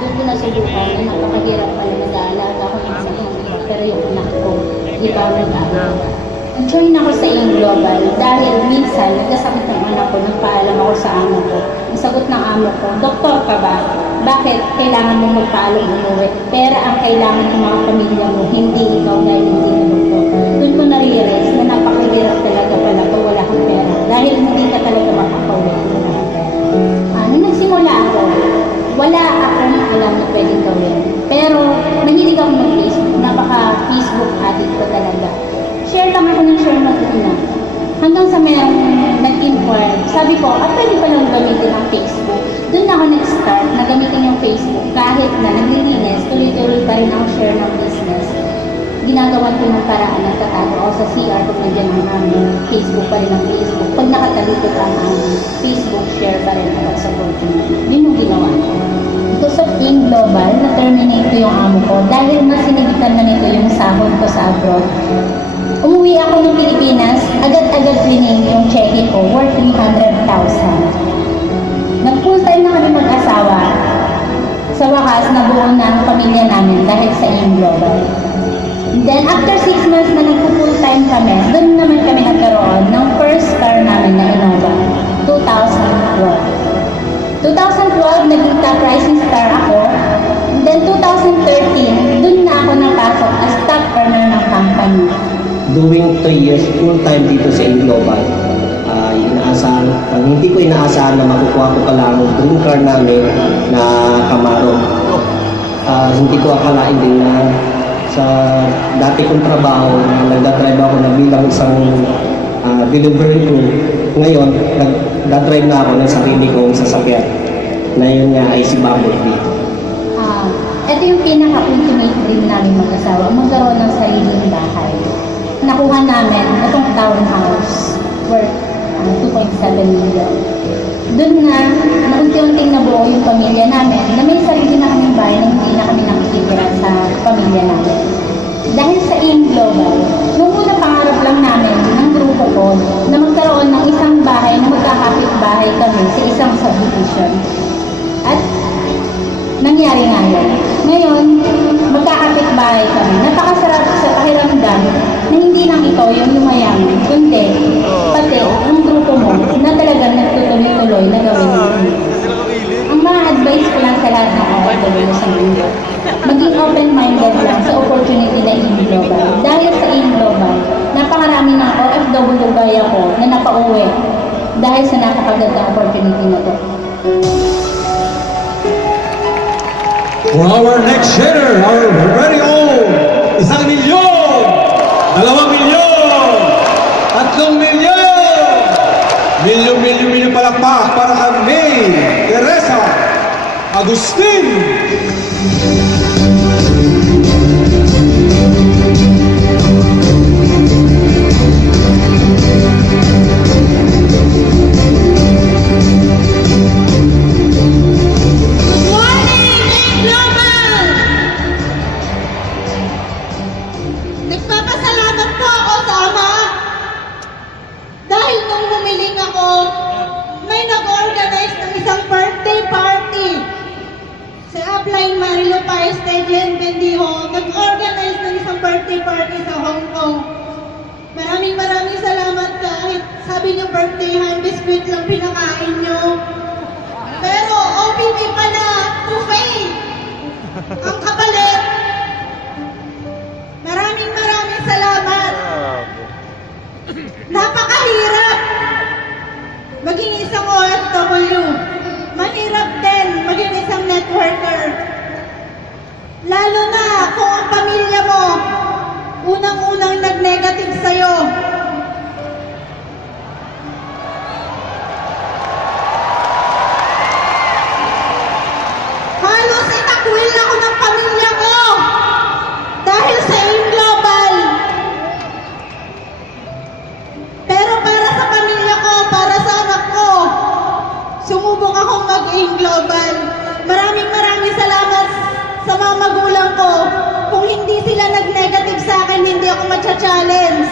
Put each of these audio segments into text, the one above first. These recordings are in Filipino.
doon ko nasubukan na napakahirap pala mag-aalaga ako ng isa kong iba, pero yung anak ko, iba nag-aalaga. Nag-join ako sa Aim Global dahil minsan nagkasakit ng anak ko, nagpaalam ako sa amo ko. Ang sagot ng amo ko, "Doktor ka ba? Bakit kailangan mo magpaalam umuwi? Pera ang kailangan ng mga pamilya mo, hindi ikaw dahil hindi na doktor." Doon ko na-realize na napakahirap talaga pala kung wala kang pera dahil hindi ka talaga makakauwi ng pera. Nung nagsimula ako, wala akong alam na pwedeng gawin. Pero mahilig ako mag-Facebook, napaka-Facebook addict ko talaga. Share lang ako ng share mag-una. Hanggang sa mayroong nag-inquire, sabi ko, pwede pa lang gamitin ang Facebook. Doon ako nag-start na gamitin yung Facebook. Kahit na naglilinis, tuloy-tuloy pa rin ang share ng business. Ginagawa ko ng paraan na tatago ako sa CR kung nandiyan ang aming Facebook pa rin ang Facebook. Pag nakatalikod ang aming Facebook, share pa rin ako sa community. Yun yung ginawa ko. Because of Aim Global, na-terminate ko yung amo ko dahil mas sinigitan na nito yung sahod ko sa abroad. Umuwi ako ng Pilipinas, agad-agad winning yung cheque ko, worth 300,000. Nag-full time na kami mag-asawa. Sa wakas, nabuo na ang pamilya namin dahil sa Aim Global. Then, after 6 months na nag-full time kami, doon naman kami nagkaroon ng first car namin na Innova, 2012. 2012, naging top rising star ako. Then, 2013, doon na ako napasok as top earner ng company. Doing 3 years full-time dito sa Aim Global, hindi ko inaasahan na makukuha ko pala ang dream car namin na Camaro. Hindi ko akalain din na sa dati kong trabaho na nagdadrive ako na bilang isang delivery crew. Ngayon, nagdadrive na ako ng sarili kong sasakyan. Na yun nga ay si Bamboo dito. Ito yung pinaka-ultimate dream namin mag-asawa, magkaroon ng sariling bahay. Nakuha namin itong townhouse worth 2.7 million. Doon na unti-unting nabuo yung pamilya namin na may sarili na kaming bahay na hindi na kami nakikitira sa pamilya namin. Dahil sa Aim Global, nung una pangarap lang namin ng grupo ko na magkaroon ng isang bahay na magkakapit-bahay kami sa isang subdivision. At nangyari nga yun. Ngayon, magkakapit-bahay kami. Napakasarap sa pakiramdam na hindi lang ito yung lumayaman, kundi pati ang grupo mo na talagang nagtutuloy-tuloy na gawin mo. Ang mga advice ko lang sa lahat ng OFW sa mundo, maging open-minded lang sa opportunity na Aim Global. Dahil sa Aim Global, napakarami ng OFW gaya ko na napauwi dahil sa napakagandang opportunity na to. For our next sharer, our very own, 1 milyon, 2 milyon, 3 milyon, milyon palakpak para kay May Teresa Agustin. Nag-organize ng isang birthday party sa Hong Kong. Maraming salamat kahit sabi niyo birthday biscuit lang pinakain niyo. Pero OPP pala, buffet. Ang kapalit. Maraming salamat. Napakahirap maging isang OFW. Mahirap din maging isang networker. Lalo na kung ang pamilya mo unang-unang nag-negative sa'yo. Halos itakwil ako ng pamilya ko dahil sa Aim Global. Pero para sa pamilya ko, para sa anak ko, sumubok akong mag-Aim Global. Maraming salamat sa mga magulang ko. Kung hindi sila nag-negative sa akin, hindi ako matcha-challenge.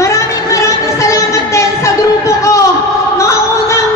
Maraming salamat din sa grupo ko. Mga unang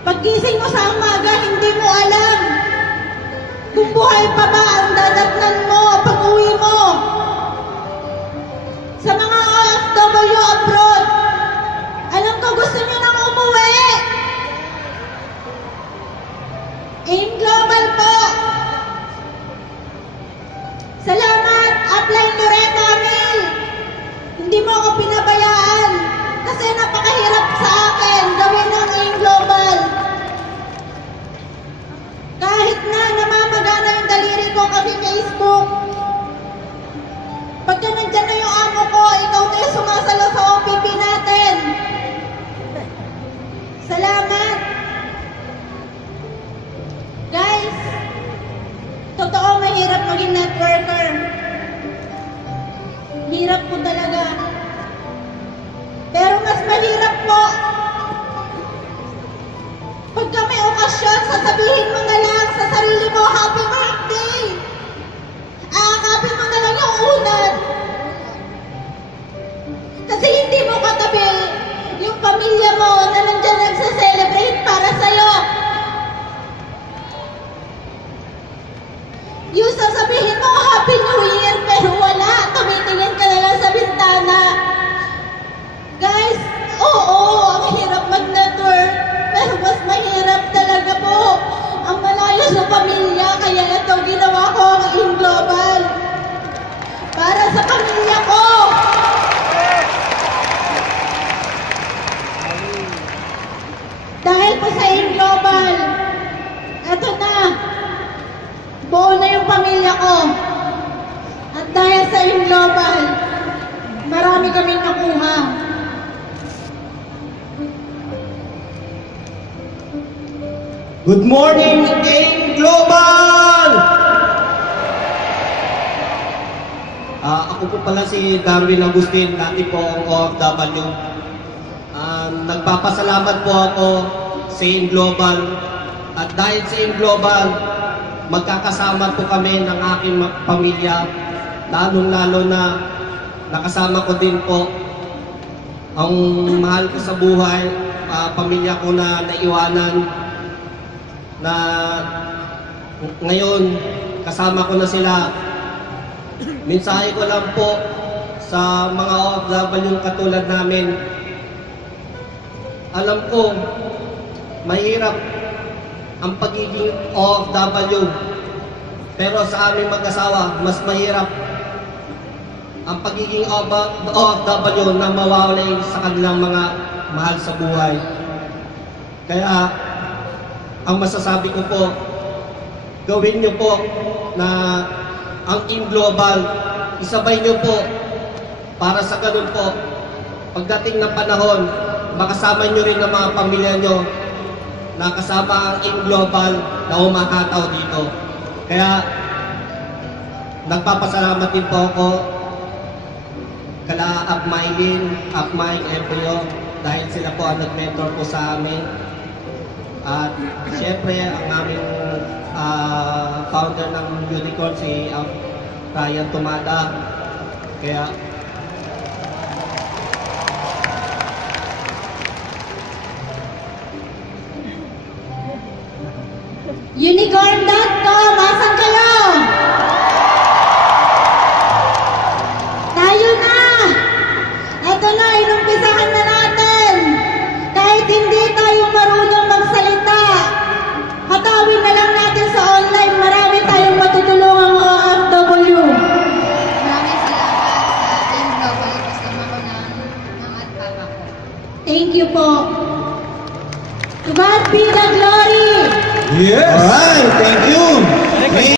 Paggising mo sa umaga, hindi mo alam kung buhay pa ba ang dadatnan mo pag uwi mo. Sa mga OFW abroad, alam ko gusto nyo nang umuwi. AIM Global po. Salamat, Upline Loretta Amil. Hindi mo ako pinabayaan kasi napakahirap sa akin gawin ng AIM Global. Kahit na namamagana yung daliri ko kasi Facebook. Pagka nandyan na yung amo ko, ikaw na yung sumasalo sa OPP natin. Salamat. Guys, totoo mahirap maging networker. Hirap po talaga. Pero mas mahirap po pagka may okasyon, sasabihin mo na lang sa sarili mo, happy birthday! Aakapin mo na lang yung unan. Kasi hindi mo katabi yung pamilya mo na nandiyan nagsa-celebrate para sa'yo. Yung sasabihin mo, Happy New Year, pero wala. Tumitingin ka na lang sa bintana. Guys, oo, ang hirap mag-network. Pero mas mahirap talaga po ang malayo sa pamilya. Kaya ito, ginawa ko ang AIM Global. Para sa pamilya ko. Dahil po sa AIM Global, ito na. Buo na yung pamilya ko. At dahil sa AIM Global, marami kaming nakuha. Good morning, AIM Global! Ako po pala si Darwin Agustin, dati po ang OFW. Nagpapasalamat po ako sa AIM Global. At dahil sa AIM Global, magkakasama po kami ng aking pamilya. Lalong-lalo na nakasama ko din po ang mahal ko sa buhay, pamilya ko na naiwanan, na ngayon kasama ko na sila. Mensahe ko lang po sa mga OFW katulad namin. Alam ko, mahirap ang pagiging OFW. Pero sa aming mag-asawa, mas mahirap ang pagiging OFW na mawawalay sa kanilang mga mahal sa buhay. Kaya, ang masasabi ko po, gawin niyo po na ang AIM Global, isabay niyo po para sa ganun po, pagdating ng panahon, makasama niyo rin ang mga pamilya niyo na kasama ang AIM Global na umakataw dito. Kaya, nagpapasalamat din po ako kala Upmylin, Upmine, Embryo, dahil sila po ang nag-mentor po sa amin. At siyempre, ang aming founder ng Unicorn, si Ryan Tumada. Kaya, Unicorn.com, asan kayo? Tayo na! Ito na, inumpisahan na natin. Kahit hindi tayo marunong magsalita, hatawin na lang natin sa online. Marami tayong matutulungang OFW. Maraming salamat sa AIM Global kasama ko ng mga at papa ko. Thank you po. To God be the glory. Yes! alright, thank you.